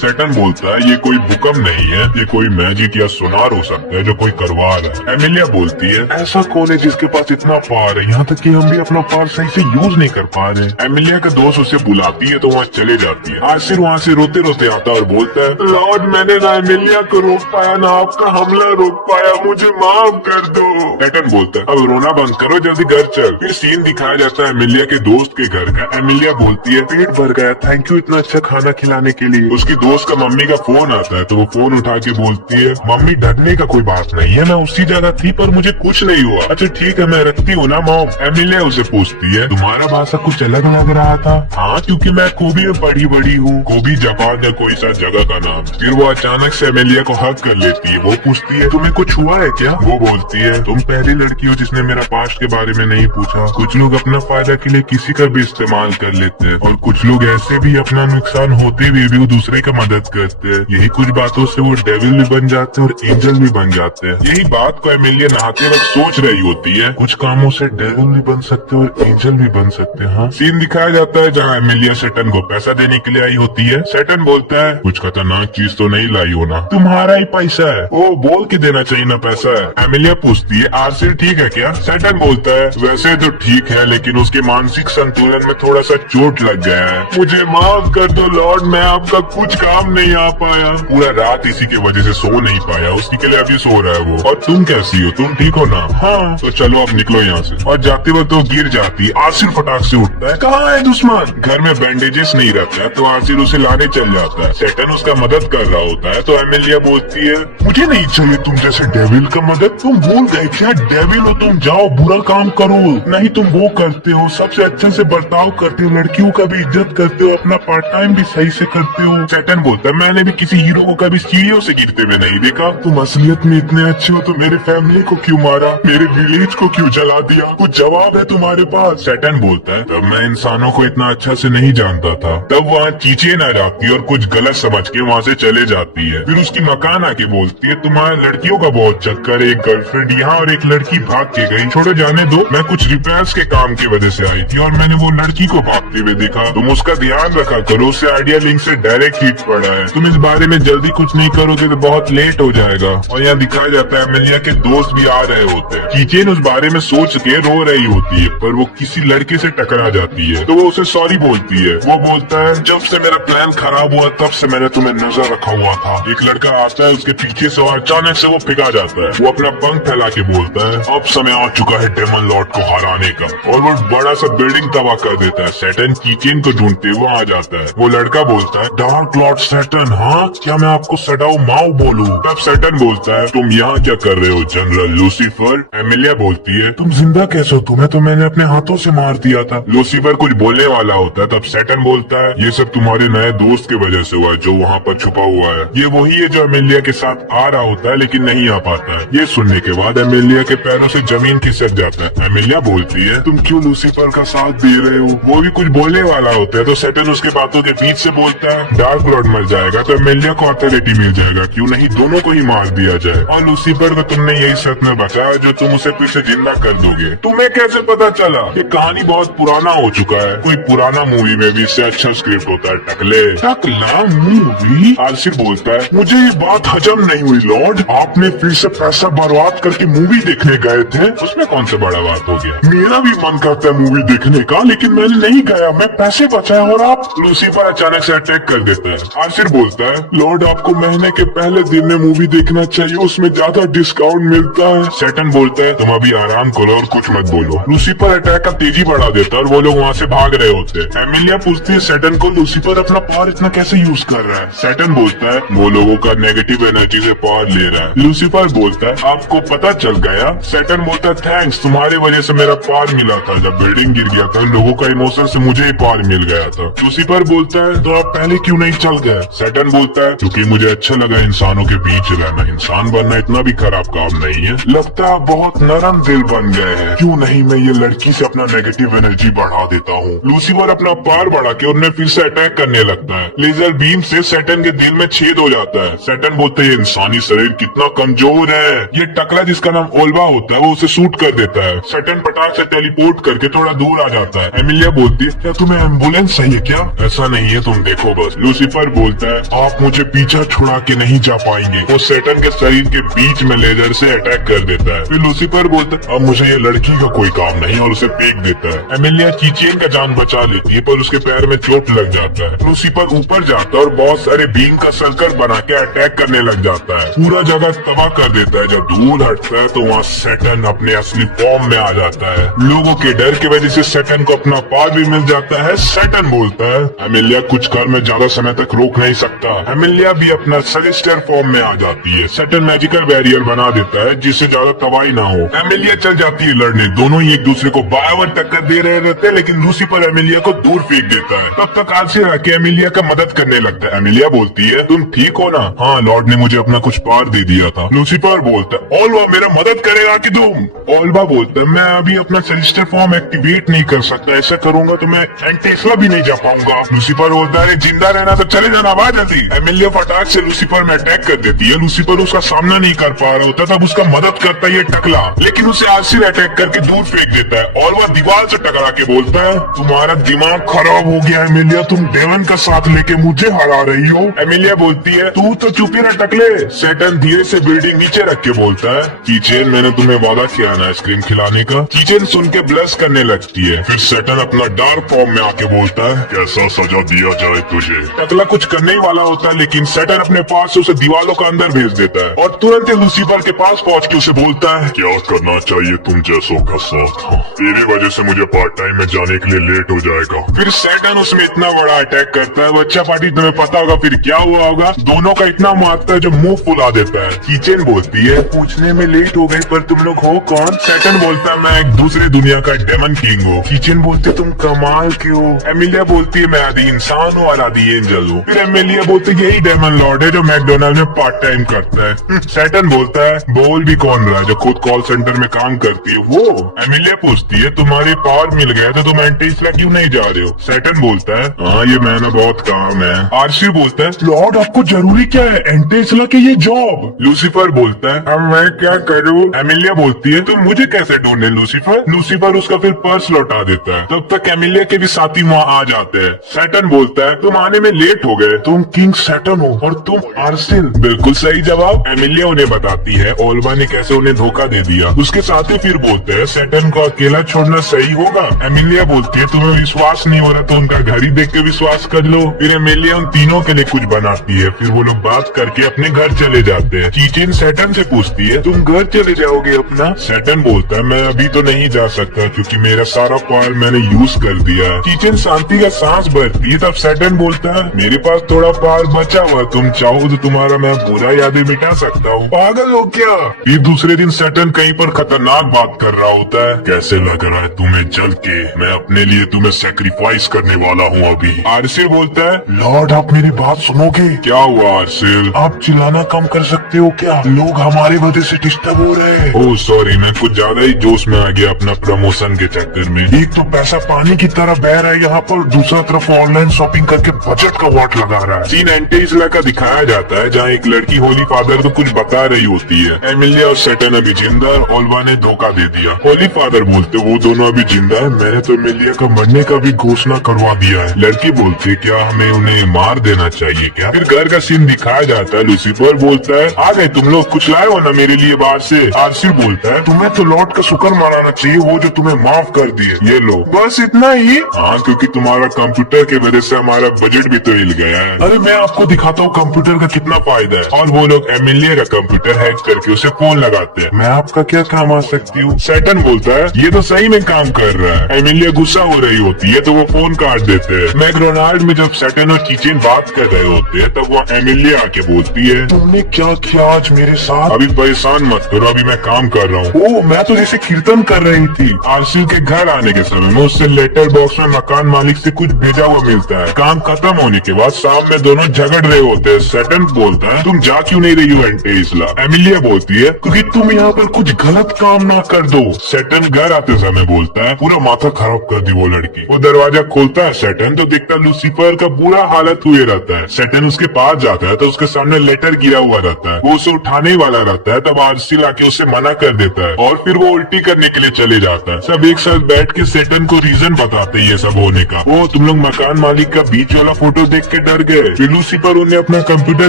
सेटन बोलता है ये कोई भूकंप नहीं है, ये कोई मैजिक या सुनार हो सकता है जो कोई करवा रहा है। एमिलिया बोलती है ऐसा कौन है जिसके पास इतना पावर है, यहाँ तक कि हम भी अपना पावर सही से यूज नहीं कर पा रहे। एमिलिया का दोस्त उसे बुलाती है तो वहाँ चले जाती है। आसिर वहाँ से रोते रोते आता है और बोलता है लॉर्ड मैंने ना एमिलिया को रोक पाया ना आपका हमला रोक पाया, मुझे माफ कर दो। सेटन बोलता है अब रोना बंद करो जल्दी घर चल। फिर सीन दिखाया जाता है एमिलिया के दोस्त के घर का। एमिलिया बोलती है पेट भर गया, थैंक यू इतना अच्छा खाना खिलाने के लिए। उसकी दोस्त का मम्मी का फोन आता है तो वो फोन उठा के बोलती है मम्मी डरने का कोई बात नहीं है, मैं उसी जगह थी पर मुझे कुछ नहीं हुआ। अच्छा ठीक है मैं रखती हूँ ना मॉम। एमिलिया उसे पूछती है तुम्हारा भाषा कुछ अलग लग रहा था। हाँ क्योंकि मैं कोबी में पढ़ी बड़ी हूँ, कोबी जापान या कोई सा जगह का नाम। फिर वो अचानक से एमिलिया को हक कर लेती है। वो पूछती है तुम्हें कुछ हुआ है क्या। वो बोलती है तुम पहली लड़की हो जिसने मेरा पास्ट के बारे में नहीं पूछा। कुछ लोग अपना फायदा के लिए किसी का भी इस्तेमाल कर लेते हैं और कुछ लोग ऐसे भी अपना नुकसान होते हुए भी वो दूसरे का मदद करते हैं। यही कुछ बातों से वो डेविल भी बन जाते हैं और एंजल भी बन जाते हैं। यही बात को एमिलिया नहाते वक्त सोच रही होती है, कुछ कामों से डेविल भी बन सकते हैं और एंजल भी बन सकते हैं। हाँ सीन दिखाया जाता है जहाँ एमिलिया सेटन को पैसा देने के लिए आई होती है। सेटन बोलता है कुछ खतरनाक चीज तो नहीं लाई हो ना, तुम्हारा ही पैसा है, वो बोल के देना चाहिए ना पैसा है। एमिलिया पूछती है आरसी ठीक है क्या। सेटन बोलता है वैसे तो ठीक है लेकिन उसके मानसिक संतुलन में थोड़ा सा चोट लग गया है, मुझे माफ कर दो लॉर्ड, मैं आपका कुछ काम नहीं आ पाया। पूरा रात इसी की वजह से सो नहीं पाया, उसी के लिए अभी सो रहा है वो। और तुम कैसी हो, तुम ठीक हो ना। हाँ तो चलो अब निकलो यहाँ से। और जाते वक्त वो गिर जाती। आसिर फटाक से उठता है कहाँ है दुश्मन। घर में बैंडेजेस नहीं रहता है तो आसिर उसे लाने चल जाता है। सेटन उसका मदद कर रहा होता है तो एमिलिया बोलती है मुझे नहीं चाहिए तुम जैसे डेविल का मदद, तुम भूल गए क्या डेविल हो तुम, जाओ बुरा काम करो। नहीं तुम वो करते हो, सबसे अच्छे से बर्ताव करते हो, लड़कियों का भी इज्जत करते हो, अपना पार्ट टाइम भी सही से करते हो। सेटन बोलता है मैंने भी किसी हीरो को कभी सीढ़ियों से गिरते हुए नहीं देखा। तुम असलियत में इतने अच्छे हो तो मेरे फैमिली को क्यों मारा, मेरे विलेज को क्यों जला दिया, कुछ जवाब है तुम्हारे पास। सैटर्न बोलता है तब मैं इंसानों को इतना अच्छा से नहीं जानता था। तब वहाँ चीचेन आ जाती है और कुछ गलत समझ के वहाँ से चले जाती है। फिर उसकी मकान आके बोलती है तुम्हारे लड़कियों का बहुत चक्कर है, एक गर्लफ्रेंड यहाँ और एक लड़की भाग के गई, छोड़ो जाने दो, मैं कुछ रिपेयर्स के काम की वजह से आई थी और मैंने वो लड़की को भागते हुए देखा। तुम उसका ध्यान रखा करो, उसे आइडिया लिंक से डायरेक्ट हिट पड़ा है, तुम इस बारे में जल्दी कुछ नहीं करोगे तो बहुत लेट हो जाएगा। और यहाँ दिखाया जाता है एमिलिया के दोस्त भी आ रहे होते हैं। चीचेन उस बारे में सोच के रो रही होती है पर वो किसी लड़के से टकरा जाती है तो वो उसे सॉरी बोलती है। वो बोलता है जब से मेरा प्लान खराब हुआ तब से मैंने तुम्हें नजर रखा हुआ था। एक लड़का आता है उसके पीछे से और अचानक से वो फेंका जाता है। वो अपना पंख फैला के बोलता है अब समय आ चुका है डेमन लॉर्ड को हराने का, और वो बड़ा सा बिल्डिंग तबाह कर देता है। सैटर्न चीचेन को ढूंढते हुए आ जाता है। वो लड़का बोलता है डार्क लॉर्ड सैटर्न, हाँ क्या मैं आपको सडाओ माओ बोलूं? तब सैटर्न बोलता है तुम यहाँ क्या कर रहे हो जनरल लूसीफर? एमिलिया बोलती है तुम जिंदा कैसे हो, तुम्हें तो मैंने अपने हाथों से मार दिया था। लूसीफर कुछ बोलने वाला होता है तब सैटर्न बोलता है ये सब तुम्हारे नए दोस्त की वजह से हुआ है जो वहाँ पर छुपा हुआ है। ये वही है जो एमिलिया के साथ आ रहा होता है लेकिन नहीं आ पाता है। ये सुनने के बाद एमिलिया के पैरों से जमीन खिसक जाता है। एमिलिया बोलती है तुम क्यों लूसीफर का साथ दे रहे हो? वो भी कुछ बोलने वाला होता है तो सैटर्न उसके बातों के बीच से बोलता है डार्क लॉर्ड मर जाएगा तो एमिलिया को अथॉरिटी मिल जाएगा, क्यों नहीं दोनों को ही मार दिया जाए। और लूसीफर को तुमने यही सच में बचाया जो तुम उसे फिर से जिंदा कर दोगे। तुम्हें कैसे पता चला? ये कहानी बहुत पुराना हो चुका है, कोई पुराना मूवी में भी इससे अच्छा स्क्रिप्ट होता है। टकले टकला मूवी आसिफ बोलता है मुझे ये बात हजम नहीं हुई लॉर्ड, आपने फिर से पैसा बर्बाद करके मूवी देखने गए थे, उसमें कौन सा बड़ा बात हो गया? मेरा भी मन करता है मूवी देखने का लेकिन मैंने नहीं गया, मैं पैसे बचाया और आप। लूसीफर अचानक से अटैक कर देता है। आसिफ बोलता है लॉर्ड आपको महीने के पहले दिन में मूवी देखना चाहिए, उसमें ज्यादा डिस्काउंट मिलता है। सैटर्न बोलता है तुम अभी आराम करो और कुछ मत बोलो। लूसीफर अटैक का तेजी बढ़ा देता है और वो लोग वहाँ से भाग रहे होते हैं। एमिलिया पूछती है सैटर्न को लूसीफर अपना पावर इतना कैसे यूज कर रहा है? सैटर्न बोलता है वो लोगों का नेगेटिव एनर्जी से पावर ले रहा है। लूसीफर बोलता है आपको पता चल गया? सैटर्न बोलता है थैंक्स, तुम्हारी वजह से मेरा पावर मिला था, जब बिल्डिंग गिर गया था लोगों का इमोशन से मुझे ही पावर मिल गया था। लूसीफर बोलता है तो आप पहले क्यों नहीं चल गए? सैटर्न बोलता है क्योंकि मुझे अच्छा लगा इंसानों के बीच रहना, इंसान बनना इतना भी खराब काम नहीं है। लगता है बहुत नरम दिल बन गए हैं, क्यों नहीं मैं ये लड़की से अपना नेगेटिव एनर्जी बढ़ा देता हूँ। लूसीफर अपना पावर बढ़ा के उन्हें फिर से अटैक करने लगता है। लेजर बीम से सैटर्न के दिल में छेद हो जाता है। सैटर्न बोलते हैं इंसानी शरीर कितना कमजोर है। ये टकला जिसका नाम ओल्वा होता है वो उसे शूट कर देता है। सैटर्न पटाख से टेलीपोर्ट करके थोड़ा दूर आ जाता है। एमिलिया बोलती है क्या तुम्हें एम्बुलेंस चाहिए क्या? ऐसा नहीं है तुम देखो बस। लूसीफर बोलता है आप मुझे पीछा छुड़ा के नहीं जा पाएंगे। वो सैटर्न के शरीर के बीच में लेजर से अटैक कर देता है। फिर लूसीफर बोलता है अब मुझे ये लड़की का कोई काम नहीं और उसे फेंक देता है। एमिलिया चीचेन का जान बचा लेती है पर उसके पैर में चोट लग जाता है। लूसीफर ऊपर जाता है और बहुत सारे बीम का सर्कल बना के अटैक करने लग जाता है, पूरा जगह तबाह कर देता है। जब धूल हटता है तो वहाँ सैटर्न अपने असली फॉर्म में आ जाता है। लोगों के डर की वजह से सैटर्न को अपना पावर भी मिल जाता है। सैटर्न बोलता है एमिलिया कुछ कर मैं ज्यादा समय तक रोक नहीं सकता। एमिलिया भी अपना सेलेस्टियल फॉर्म में आ जाती है। सैटर्न मैजिकल बैरियर बना देता है जिससे ज्यादा तबाही ना हो। एमिलिया चल जाती है लड़ने, दोनों ही एक दूसरे को बराबर टक्कर दे रहे रहते हैं लेकिन लूसीफर एमिलिया को दूर फेंक देता है। तब तक आसिफ आके एमिलिया का मदद करने लगता है। एमिलिया बोलती है तुम ठीक हो ना? हाँ लॉर्ड ने मुझे अपना कुछ पावर दे दिया था। लूसीफर बोलता है ओल्वा मेरा मदद करेगा कि तुम? ओल्वा बोलता है मैं अभी अपना सेलेस्टियल फॉर्म एक्टिवेट नहीं कर सकता, ऐसा करूंगा तो मैं एंटेस्ला भी नहीं जा पाऊंगा। लूसीफर बोलता है जिंदा रहना तो चले जाना बात जल्दी। एमिलिया फटाक से लूसीफर में अटैक कर देती है। लूसीफर उसका सामना नहीं कर पा रहा होता तब उसका मदद करता है ये टकला, लेकिन उसे आसिफ अटैक करके दूर फेंक देता है। ओल्वा दीवार से टकरा के बोलता है तुम्हारा दिमाग खराब हो गया एमिलिया, तुम डेवन का साथ लेके मुझे हरा रही हो। एमिलिया बोलती है तू तो चुप ही ना टकले। सैटर्न धीरे से बिल्डिंग नीचे रख के बोलता है चीचेन मैंने तुम्हें वादा किया ना आइसक्रीम खिलाने का। चीचेन सुन के ब्लश करने लगती है। फिर सैटर्न अपना डार्क फॉर्म में आके बोलता है कैसा सजा दिया जाए तुझे? टकला कुछ करने ही वाला होता है लेकिन सैटर्न अपने पास से उसे दीवारों का अंदर भेज देता है और तुरंत ही लूसीफर के पास पहुंच के उसे बोलता है क्या करना चाहिए तुम जैसों का साथ, तेरी वजह से मुझे पार्ट टाइम में जाने के लिए लेट हो जाएगा। फिर सैटर्न उसमें इतना बड़ा अटैक करता है बच्चा पार्टी तुम्हें पता होगा फिर क्या हुआ होगा। दोनों का इतना मारता है जो मुंह फुला देता है। चीचेन बोलती है पूछने में लेट हो गई पर तुम लोग हो कौन? सैटर्न बोलता है मैं एक दूसरे दुनिया का डेमन किंग हूँ। चीचेन बोलते तुम कमाल के हो। एमिलिया बोलती है मैं आदि इंसान हूँ और आदि एंजल हूँ। फिर एमिलिया बोलते यही डेमन लॉर्ड है जो मैकडोनाल्ड में पार्ट टाइम करता है। सैटर्न बोलता है बोल भी कौन रहा है जो खुद कॉल सेंटर में काम करती है वो। एमिलिया पूछती है तुम्हारे पावर मिल गया तो तुम एंटी-इसला क्यों नहीं जा रहे हो। सैटर्न बोलता है हाँ ये मैंने बहुत काम है। आरसी बोलता है लॉर्ड आपको जरूरी क्या है एंटी-इसला के ये जॉब। लूसीफर बोलता है अब मैं क्या करूँ। एमिलिया बोलती है तुम मुझे कैसे ढूंढे लूसीफर। लूसीफर उसका फिर पर्स लौटा देता है। तब तक एमिलिया के भी साथी वहाँ आ जाते हैं। सैटर्न बोलता है तुम आने में लेट हो गए, तुम किंग सैटर्न हो और तुम आर्सिल। बिल्कुल सही जवाब। एमिलिया उन्हें बताती है ओल्वा ने कैसे उन्हें धोखा दे दिया। उसके साथी फिर बोलते हैं सैटर्न को अकेला छोड़ना सही होगा। एमिलिया बोलती है तुम्हें विश्वास नहीं हो रहा तो उनका घर ही देख के विश्वास कर लो। फिर एमिलिया उन तीनों के लिए कुछ बनाती है। फिर वो लोग बात करके अपने घर चले जाते हैं। चीचिन सैटर्न से पूछती है तुम घर चले जाओगे अपना। सैटर्न बोलता है मैं अभी तो नहीं जा सकता क्योंकि मेरा सारा पावर मैंने यूज कर दिया है। चीचिन शांति का सांस भरती है। तब सैटर्न बोलता है मेरे पास थोड़ा पावर बचा हुआ, तुम चाहो तो तुम्हारा मैं पूरा यादें मिटा सकता हूँ। पागल हो क्या। फिर दूसरे दिन सैटर्न कहीं पर खतरनाक बात कर रहा होता है। कैसे लग रहा है तुम्हें जल के, मैं अपने लिए तुम्हें सेक्रीफाइस करने वाला हूँ अभी। आरसिल बोलता है लॉर्ड आप मेरी बात सुनोगे। क्या हुआ आरसिल। आप चिल्लाना कम कर सकते हो क्या, लोग हमारे वजह से डिस्टर्ब हो रहे हैं। ओह सॉरी मैं कुछ ज्यादा ही जोश में आ गया अपना प्रमोशन के चक्कर में। एक तो पैसा पानी की तरह बह रहा है यहाँ पर, दूसरा तरफ ऑनलाइन शॉपिंग करके बजट का वॉट लगा रहा है। सीन एंटी-इसला का दिखाया जाता है जहाँ एक लड़की होली फादर को कुछ बता रही होती है। एमिलिया और सैटर्न अभी जिंदा है, ओल्वा ने धोखा दे दिया। होली फादर बोलते वो दोनों अभी जिंदा है, मैंने तो एमिलिया का मरने का भी घोषणा करवा दिया है। लड़की बोलती क्या हमें उन्हें मार देना चाहिए क्या। फिर घर का सीन दिखाया जाता है। लूसीफर बोलता है आ गए तुम लोग, कुछ लाए हो ना मेरे लिए बाहर से। आरसी बोलता है तुम्हें तो लॉर्ड का शुक्र मनाना चाहिए वो जो तुम्हें माफ कर दिए। ये लो बस इतना ही। हाँ क्योंकि तुम्हारा कंप्यूटर की वजह से हमारा बजट भी तो हिल गया है। अरे मैं आपको दिखाता हूँ कंप्यूटर का कितना फायदा है। और वो लोग एमिलिया का कंप्यूटर हैक करके उसे फोन लगाते हैं। मैं आपका क्या काम आ सकती हूँ। सैटर्न बोलता है ये तो सही में काम कर रहा है। एमिलिया गुस्सा हो रही होती है तो वो फोन काट देते हैं। मैकडोनाल्ड में जब सैटर्न और चीचिन बात कर रहे होते हैं तब वो एमिलिया आके बोलती है तुमने क्या किया आज मेरे साथ। अभी परेशान मत करो, अभी मैं काम कर रहा हूँ। ओह मैं तो जैसे कीर्तन कर रही थी। आरसी के घर आने के समय में उससे लेटर बॉक्स में मकान मालिक से कुछ भेजा हुआ मिलता है। काम खत्म होने के बाद शाम में दोनों झगड़ रहे होते हैं। सैटर्न बोलता है तुम जा क्यों नहीं रही हो एंटी-इसला। एमिलिया बोलती है क्योंकि तुम यहाँ पर कुछ गलत काम ना कर दो। सैटर्न घर आते समय बोलता है पूरा माथा खराब कर दी वो लड़की। वो दरवाजा खोलता है सैटर्न तो देखता लूसीफर का बुरा हालत हुए रहता है। सैटर्न उसके पास जाता है तो उसके सामने लेटर गिरा हुआ रहता है। वो उसे उठाने वाला रहता है तब आरसी लाके उसे मना कर देता है और फिर वो उल्टी करने के लिए चले जाता है। सब एक साथ बैठ के सैटर्न को रीजन बताते हैं ये सब होने का। वो तुम लोग मकान मालिक का बीच वाला फोटो देख के डर गए। फिर लूसीफर उन्हें अपना कंप्यूटर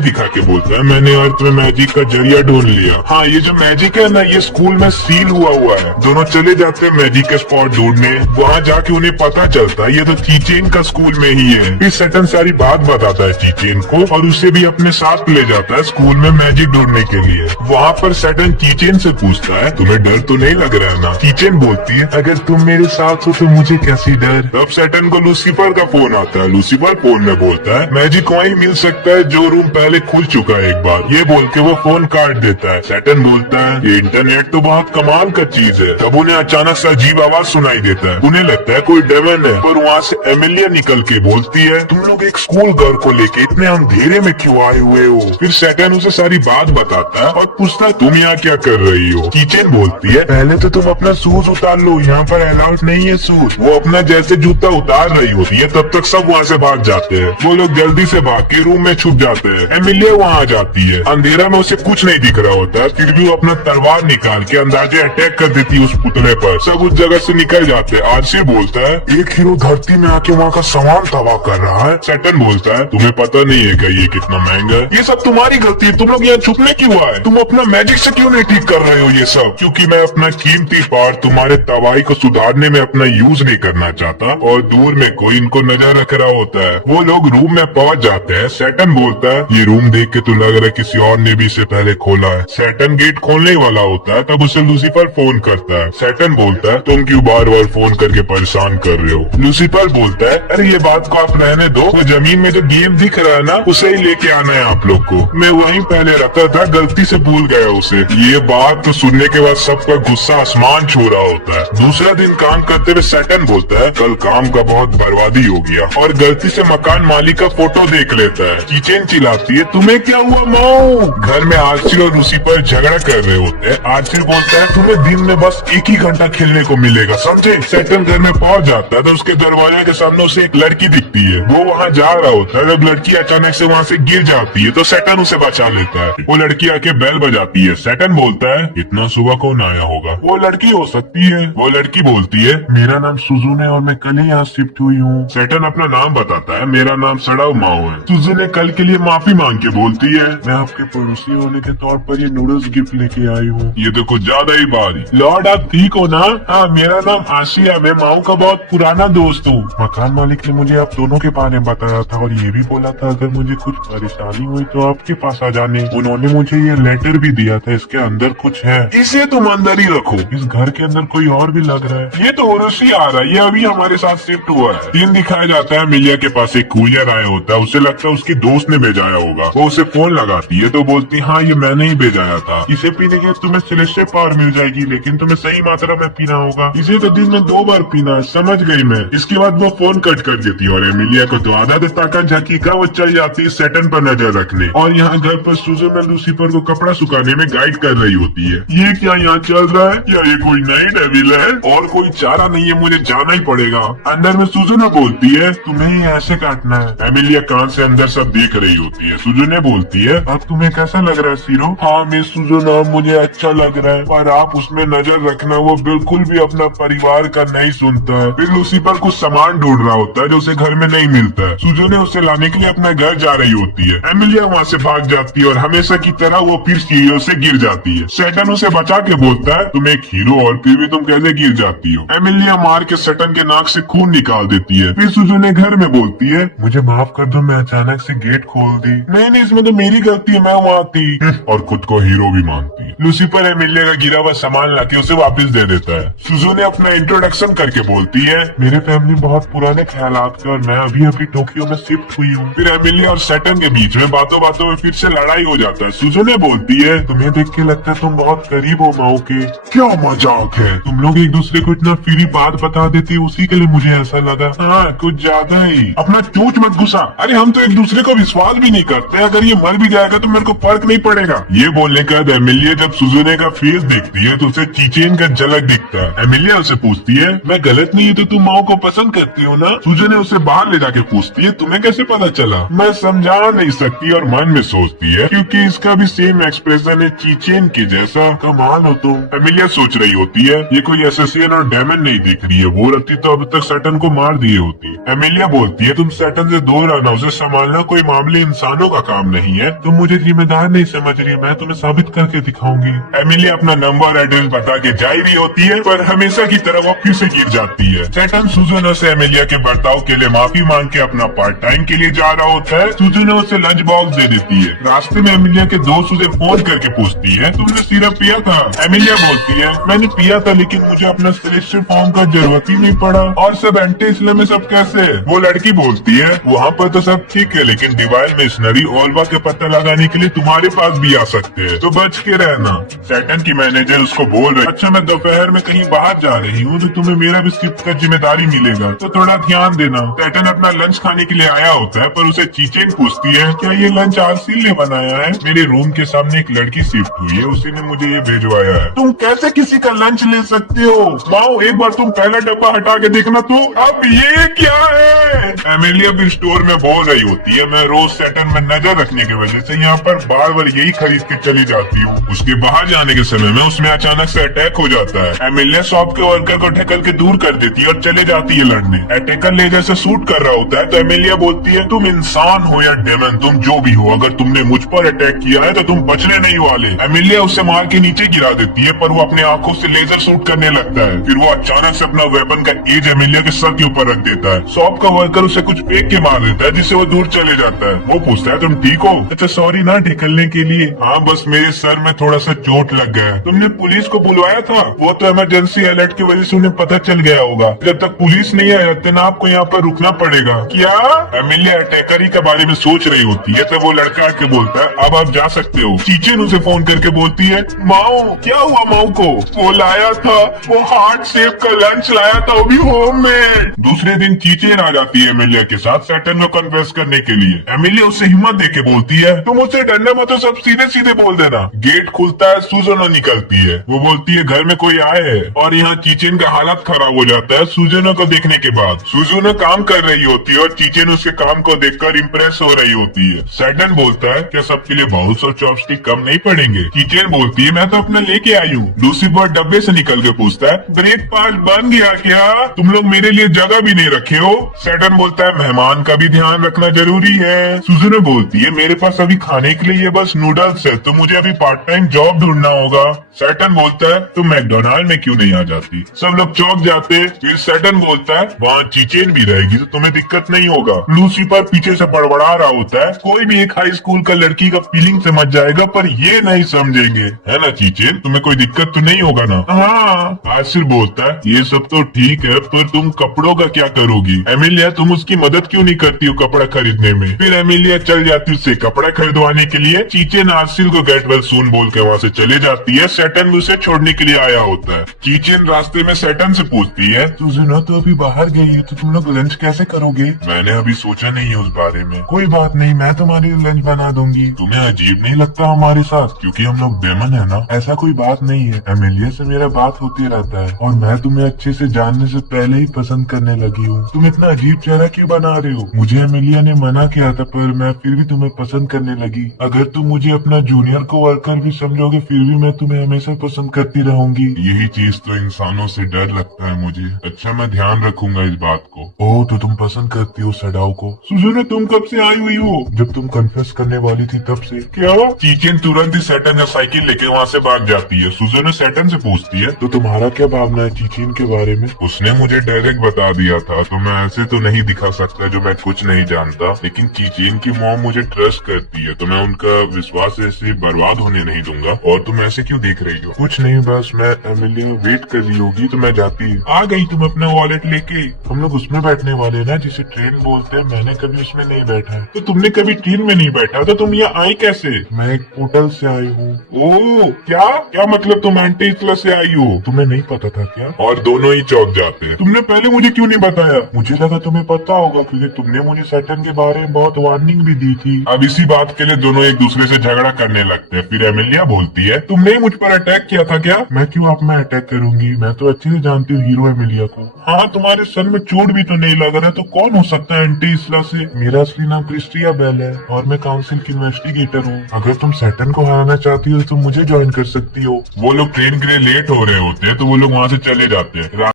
दिखा के बोलता है मैंने अर्थ में मैजिक का जरिया ढूंढ लिया। हाँ ये जो मैजिक है ना ये स्कूल में सील हुआ है। दोनों चले जाते हैं मैजिक का स्पॉट ढूंढने। वहाँ जाके उन्हें पता चलता है ये तो चीचेन का स्कूल में ही है। फिर सैटर्न सारी बात बताता है चीचेन को और उसे भी अपने साथ ले जाता है स्कूल में मैजिक ढूंढने के लिए। वहाँ पर सैटर्न चीचेन से पूछता है तुम्हें डर तो नहीं लग रहा है ना। चीचेन बोलती है अगर तुम मेरे साथ हो तो मुझे कैसी डर। तब सैटर्न को लूसीफर का फोन आता है। लूसीफर फोन में बोलता है मैजिक वहीं मिल सकता है जो रूम पहले खुल चुका है एक बार। ये बोल के वो फोन काट देता है। सैटर्न बोलता है ये इंटरनेट तो बहुत कमाल का चीज है। तब उन्हें अचानक से अजीब आवाज सुनाई देता है। उन्हें लगता है कोई डेमन है पर वहाँ से एमिलिया निकल के बोलती है तुम लोग एक स्कूल गर्ल को लेके इतने अंधेरे में क्यों आए हुए हो। फिर सैटर्न उसे सारी बात बताता है और पूछता है तुम यहाँ क्या कर रही हो। चीचेन बोलती है पहले तो तुम अपना शूज उतार लो, यहाँ पर अलाउड नहीं है शूज। वो अपना जैसे जूता उतार रही होती है तब तक सब वहाँ से भाग जाते हैं। वो लोग जल्दी से भाग के रूम में छुप जाते हैं। एमिलिया वहाँ आ जाती है। अंधेरा में उसे कुछ नहीं दिख रहा होता है फिर भी वो अपना तलवार निकाल के अंदाजे अटैक कर देती है उस पुतले पर। सब उस जगह से निकल जाते हैं। आरसी बोलता है एक हीरो धरती में आके वहाँ का सामान तबाह कर रहा है। सैटर्न बोलता है तुम्हें पता नहीं है क्या ये कितना महंगा है। ये सब तुम्हारी गलती है, तुम लोग यहाँ छुपने क्यों आए। तुम अपना मैजिक से क्यों नहीं ठीक कर रहे हो ये सब। क्योंकि मैं अपना कीमती पावर तुम्हारे तबाही को सुधारने में अपना यूज नहीं करना चाहता और दूर में कोई इनको नजर रख रहा होता है। वो लोग रूम में पहुंच जाते हैं। सैटर्न बोलता है ये रूम देख के तो लग रहा है किसी और ने भी इसे पहले खोला है। सैटर्न गेट खोलने वाला होता है तब उसे लूसीफर फोन करता है। सैटर्न बोलता है तुम क्यों बार बार फोन करके परेशान कर रहे हो। लूसीफर बोलता है अरे ये बात को आप रहने दो, वो जमीन में जो गेम दिख रहा है ना उसे ही लेके आना है आप लोग को। मैं वहीं पहले रखा था, गलती से भूल गया उसे। ये बात तो सुनने के बाद सबका गुस्सा आसमान छू रहा होता है। दूसरा दिन काम करते हुए सैटर्न बोलता है कल काम का बहुत बर्बादी हो गया और गलती से मकान मालिक का फोटो देख लेता है। चीचेन चिल्लाती है, तुम्हें क्या हुआ माओ? घर में आर्ची और लूसीफर झगड़ा कर रहे होते हैं। आर्ची बोलता है, तुम्हें दिन में बस 1 ही घंटा खेलने को मिलेगा, समझे? सैटर्न घर में पहुंच जाता है तो उसके दरवाजे के सामने उसे एक लड़की दिखती है। वो वहाँ जा रहा होता है। जब लड़की अचानक से वहाँ से गिर जाती है तो सैटर्न उसे बचा लेता है। वो लड़की आके बेल बजाती है। सैटर्न बोलता है, इतना सुबह कौन आया होगा? वो लड़की हो सकती है। वो लड़की बोलती है, मेरा नाम सुजुन है और मैं कल ही यहाँ शिफ्ट हुई हूँ। सैटर्न अपना नाम बताता है, मेरा नाम सड़ाव माओ है। सुजुन ने कल के लिए माफी मांग के बोलती है, मैं आपके पड़ोसी होने के तौर पर ये नूडल्स गिफ्ट लेके आई हूँ। ये तो कुछ ज्यादा ही भारी। लॉर्ड आप ठीक हो ना? हाँ, मेरा नाम आशिया, मैं माओ का बहुत पुराना दोस्त हूँ। मकान मालिक ने मुझे आप दोनों के बारे में बताया था और ये भी बोला था अगर मुझे कुछ परेशानी हुई तो आपके पास आ जाने। उन्होंने मुझे ये लेटर भी दिया था, इसके अंदर कुछ है, इसे तुम अंदर ही रखो। इस घर के अंदर कोई और भी लग रहा है। ये तो उर्वशी आ रहा है, ये अभी हमारे साथ शिफ्ट हुआ है। सीन दिखाया जाता है, मिलिया के पास एक कुरियर आया होता है। उसे लगता है उसके दोस्त ने भेजाया होगा। वो उसे फोन लगाती है तो बोलती, हाँ ये मैंने ही भेजाया था। इसे पीने के तुम्हें सेलेस्टियल पावर मिल जाएगी, लेकिन तुम्हें सही मात्रा में पीना होगा। इसे तो दिन में 2 बार पीना है, समझ गई मैं। इसके बाद वो फोन कट कर देती है और एमिलिया को तो आधा ताका झाकी का वो चल जाती है सैटर्न पर नजर रखने। और यहाँ घर पर सुजुन में लूसीफर को कपड़ा सुखाने में गाइड कर रही होती है। ये क्या यहाँ चल रहा है? क्या ये कोई नई डेविल है? और कोई चारा नहीं है, मुझे जाना ही पड़ेगा। अंदर में सुजुन बोलती है, तुम्हें ही ऐसे काटना है। एमिलिया कान से अंदर सब देख रही होती है। सुजुन बोलती है, अब तुम्हें कैसा लग रहा है सीरो? हाँ मिस सुजुन, मुझे अच्छा लग रहा है, पर आप उसमें नजर रखना, वो बिल्कुल भी अपना परिवार का नहीं सुनता है। फिर लूसीफर कुछ सामान ढूंढ रहा होता है जो उसे घर में नहीं मिलता है। सुजुन उसे लाने के लिए अपना घर जा रही होती है। एमिलिया वहाँ से भाग जाती है और हमेशा की तरह वो फिर सीढ़ियों से गिर जाती है। सैटर्न उसे बचा के बोलता है, तुम एक हीरो और फिर भी तुम कैसे गिर जाती हो? एमिलिया मार के सैटर्न के नाक से खून निकाल देती है। फिर सुजुन घर में बोलती है, मुझे माफ कर दो, मैं अचानक से गेट खोल दी। नहीं, इसमें तो मेरी गलती है, मैं वहाँ थी। और खुद को हीरो भी मानती है। लूसीफर एमिलिया का गिरा हुआ सामान लाके उसे वापस दे देता है। सुजुन अपना इंट्रोडक्शन करके बोलती है, मेरे फैमिली बहुत पुराने ख्यालात के और मैं अभी अभी टोक्यो में शिफ्ट हुई हूँ। फिर एमिलिया और सैटर्न के बीच में बातों बातों में फिर से लड़ाई हो जाता है। सुजुन बोलती है, तुम्हें देख के लगता है तुम बहुत करीब हो माओ के। क्या मजाक है, तुम लोग एक दूसरे को इतना फ्री बात बता देती, उसी के लिए मुझे ऐसा लगा। हाँ कुछ ज्यादा ही। अपना चोच मत घुसा। अरे हम तो एक दूसरे को विश्वास भी नहीं करते, अगर ये मर भी जाएगा तो मेरे को फर्क नहीं पड़ेगा। ये बोलने का एमिलिया जब सुजुने का फेस देखती है तो उसे चीचेन का झलक दिखता है। एमिलिया उसे पूछती है, मैं गलत नहीं है तो तुम माओ को पसंद करती हो ना? सुजुने उसे बाहर ले जाके पूछती है, तुम्हें कैसे पता चला? मैं समझा नहीं सकती और मन में सोचती है, क्योंकि इसका भी सेम एक्सप्रेशन है चीचेन के जैसा। कमाल हो तुम। एमिलिया सोच रही होती है, ये कोई एसेसियन और डेमन नहीं दिख रही है, वो रहती तो अब तक सैटर्न को मार दिए होती। एमिलिया बोलती है, तुम सैटर्न से दूर रहना, उसे संभालना कोई मामूली इंसानों का काम नहीं है। तुम मुझे जिम्मेदार नहीं समझ रही, मैं तुम्हें साबित करके दिखाऊंगी। एमिलिया अपना नंबर एड्रेस बता के जा रही होती है, पर हमेशा की तरह वो फिर से गिर जाती है। सैटर्न सुजुन से एमिलिया के बर्ताव के लिए माफी मांग के अपना पार्ट टाइम के लिए जा रहा होता है। सुजुन उसे लंच बॉक्स दे देती है। रास्ते में एमिलिया के दोस्त उसे फोन करके पूछती है, तुमने सिरप पिया था? एमिलिया बोलती है, मैंने पिया था लेकिन मुझे अपना सेलेस्टियल फॉर्म का जरूरत ही नहीं पड़ा। और सब एंटी इसलिए में सब कैसे? वो लड़की बोलती है, वहाँ पर तो सब ठीक है, लेकिन डिवाइन मिशनरी ओल्वा के पता लगाने के लिए तुम्हारे पास भी आ सकते हैं, तो बच के रहना। सैटर्न की मैनेजर उसको बोल रही, अच्छा मैं दोपहर में कहीं बाहर जा रही हूँ तो तुम्हें मेरा भी शिफ्ट का जिम्मेदारी मिलेगा, तो थोड़ा ध्यान देना। सैटर्न अपना लंच खाने के लिए आया होता है, पर उसे चीचेन पूछती है, क्या ये लंच आरसी ने बनाया है? मेरे रूम के सामने एक लड़की शिफ्ट हुई है, उसी ने मुझे ये भेजवाया है। तुम कैसे किसी का लंच ले सकते हो? माओ एक बार तुम पहला डब्बा हटा के देखना तो। अब ये क्या है? एमिलिया भी स्टोर में बोल रही होती है, मैं रोज सैटर्न में नजर रखने की वजह से यहाँ पर बार बार यही खरीद के चली जाती हूँ। उसके बाहर जाने के समय में उसमें अचानक से अटैक हो जाता है। एमिलिया शॉप के वर्कर को ढकल के दूर कर देती है और चले जाती है लड़ने। अटैकर लेजर से शूट कर रहा होता है तो एमिलिया बोलती है, तुम इंसान हो या डेमन, तुम जो भी हो, अगर तुमने मुझ पर अटैक किया है तो तुम बचने नहीं वाले। एमिलिया उसे मार के नीचे गिरा देती है, पर वो अपने आंखों से लेजर शूट करने लगता है। फिर वो अचानक से अपना वेपन का एज एमिलिया के सर के ऊपर रख देता है। शॉप का वर्कर उसे कुछ फेंक के मार देता है, जिससे वो दूर चले जाता है। वो पूछता है, तुम ठीक हो? अच्छा सॉरी ना ढकलने के लिए। हाँ बस मेरे सर में थोड़ा सा चोट लग गया। तुमने पुलिस को बुलवाया था? वो तो इमरजेंसी अलर्ट की वजह से उन्हें पता चल गया होगा। जब तक पुलिस नहीं आ जाते ना, आपको यहाँ पर रुकना पड़ेगा। क्या? एमिलिया अटैकरी के बारे में सोच रही होती है तो वो लड़का आके बोलता है, अब आप जा सकते हो। चीचेन उसे फोन करके बोलती है, माओ क्या हुआ? माओ को वो लाया था, वो हार्ट शेप का लंच लाया था, वो भी होममेड। दूसरे दिन चीचेन आ जाती है एमिलिया एमिलिया के साथ सैटर्न को कन्फेस करने के लिए। एमिलिया उससे हिम्मत देके बोलती है, तुम मुझसे डरना मत, तो सब सीधे सीधे बोल देना। गेट खुलता है, सुजनो निकलती है। वो बोलती है घर में कोई आए है, और यहाँ चीचेन का हालत खराब हो जाता है सुजनो को देखने के बाद। सुजनो काम कर रही होती है और चीचेन उसके काम को देखकर इम्प्रेस हो रही होती है। सैटर्न बोलता है, क्या सबके लिए बाउल्स और चॉपस्टिक कम नहीं पड़ेंगे? चीचेन बोलती है, मैं तो अपना लेके आई हूँ। लूसीफर डब्बे से निकल के पूछता है, ब्रेकफास्ट बन गया क्या? तुम लोग मेरे लिए जगह भी नहीं रखे हो। सैटर्न बोलता है, मेहमान का भी ध्यान रखना जरूरी है। सुजुनो बोलती है, मेरे पास अभी खाने के लिए ये बस नूडल्स है, तो मुझे अभी पार्ट टाइम जॉब ढूंढना होगा। सैटर्न बोलता है, तुम मैकडोनाल्ड में क्यों नहीं आ जाती? सब लोग चौंक जाते। फिर सैटर्न बोलता है, वहाँ चीचेन भी रहेगी तो तुम्हें दिक्कत नहीं होगा। लूसीफर पीछे से बड़बड़ा रहा होता है, कोई भी एक हाई स्कूल का लड़की का फीलिंग समझ जाएगा, पर ये नहीं समझेंगे, है ना चीचेन? तुम्हें कोई दिक्कत तो नहीं होगा ना? हाँ। आसिर बोलता है, ये सब तो ठीक है, पर तुम कपड़ों का क्या करोगी? एमिलिया, तुम उसकी मदद क्यों नहीं करती हो कपड़ा खरीदने में? फिर एमिलिया चल जाती उससे कपड़ा खरीदवाने के लिए। चीचेन आसिल को गेट वेल सून बोल के वहाँ से चले जाती है। सैटर्न भी उसे छोड़ने के लिए आया होता है। चीचेन रास्ते में सैटर्न से पूछती है, सुजुनो तो अभी बाहर गई है, तो तुम लोग लंच कैसे करोगे? मैंने अभी सोचा नहीं है उस बारे में। कोई बात नहीं, मैं तुम्हारे लिए लंच बना दूंगी। तुम्हें अजीब नहीं लगता हमारे साथ, क्योंकि हम लोग बेमन है ना? ऐसा कोई बात नहीं है, एमिलिया से मेरा बात होती रहता है, और मैं तुम्हें अच्छे से जानने से पहले ही पसंद करने लगी हूँ। तुम इतना अजीब चेहरा क्यों बना रहे हो? मुझे एमिलिया ने मना किया था, पर मैं फिर भी तुम्हें पसंद करने लगी। अगर तुम मुझे अपना जूनियर को वर्कर भी समझोगे, फिर भी मैं तुम्हें हमेशा पसंद करती रहूंगी। यही चीज तो इंसानों से डर लगता है मुझे। अच्छा, मैं ध्यान रखूंगा इस बात को। ओह, तो तुम पसंद करती हो सडाओ को? सुजुनो, तुम कब से आई हुई हो? जब तुम कन्फेस करने वाली थी तब से। क्या? चीचेन तुरंत ही सैटर्न का साइकिल लेके वहाँ से भाग जाती है। सुजुनो सैटर्न से पूछती है, तो तुम्हारा क्या भावना है चीचेन के बारे में? उसने मुझे डायरेक्ट बता दिया था, तो मैं ऐसे तो नहीं दिखा सकता जो मैं कुछ नहीं जानता, लेकिन चीचेन की मॉम मुझे ट्रस्ट करती है, तो मैं उनका विश्वास ऐसे बर्बाद होने नहीं दूंगा। और तुम ऐसे क्यों देख रही हो? कुछ नहीं, बस मैं एमिलिया वेट कर रही होगी तो मैं जाती हूँ। आ गई तुम अपना वॉलेट लेके? हम लोग उसमें बैठने वाले हैं ना, जिसे ट्रेन बोलते हैं। मैंने कभी उसमें नहीं बैठा है। तो तुमने कभी ट्रेन में नहीं बैठा, तो तुम यहाँ आई कैसे? मैं एक होटल से आई हूँ। ओह, क्या क्या मतलब तुम एंटी इतला से आई हो? तुम्हें नहीं पता था क्या? और दोनों ही चौंक जाते हैं। तुमने पहले मुझे क्यों नहीं बताया? मुझे लगा तुम्हें पता होगा, क्योंकि तुमने मुझे सैटर्न के बारे में बहुत वार्निंग भी दी थी। अब इसी बात के लिए दोनों एक दूसरे से झगड़ा करने लगते हैं। फिर एमिलिया बोलती है, तुमने ही मुझ पर अटैक किया था क्या? मैं क्यों आप में अटैक करूंगी? मैं तो अच्छे से जानती हूँ हीरो एमिलिया को। हाँ, तुम्हारे सर में चोट भी तो नहीं लग रहा, तो कौन हो सकता है एंटी इसला से? मेरा असली नाम क्रिस्टिया बेल है, और मैं काउंसिल की इन्वेस्टिगेटर हूँ। अगर तुम सैटर्न को हराना चाहती हो तो तुम मुझे ज्वाइन कर सकती हो। वो लोग ट्रेन के लिए लेट हो रहे होते हैं, तो वो लोग वहाँ से चले जाते हैं।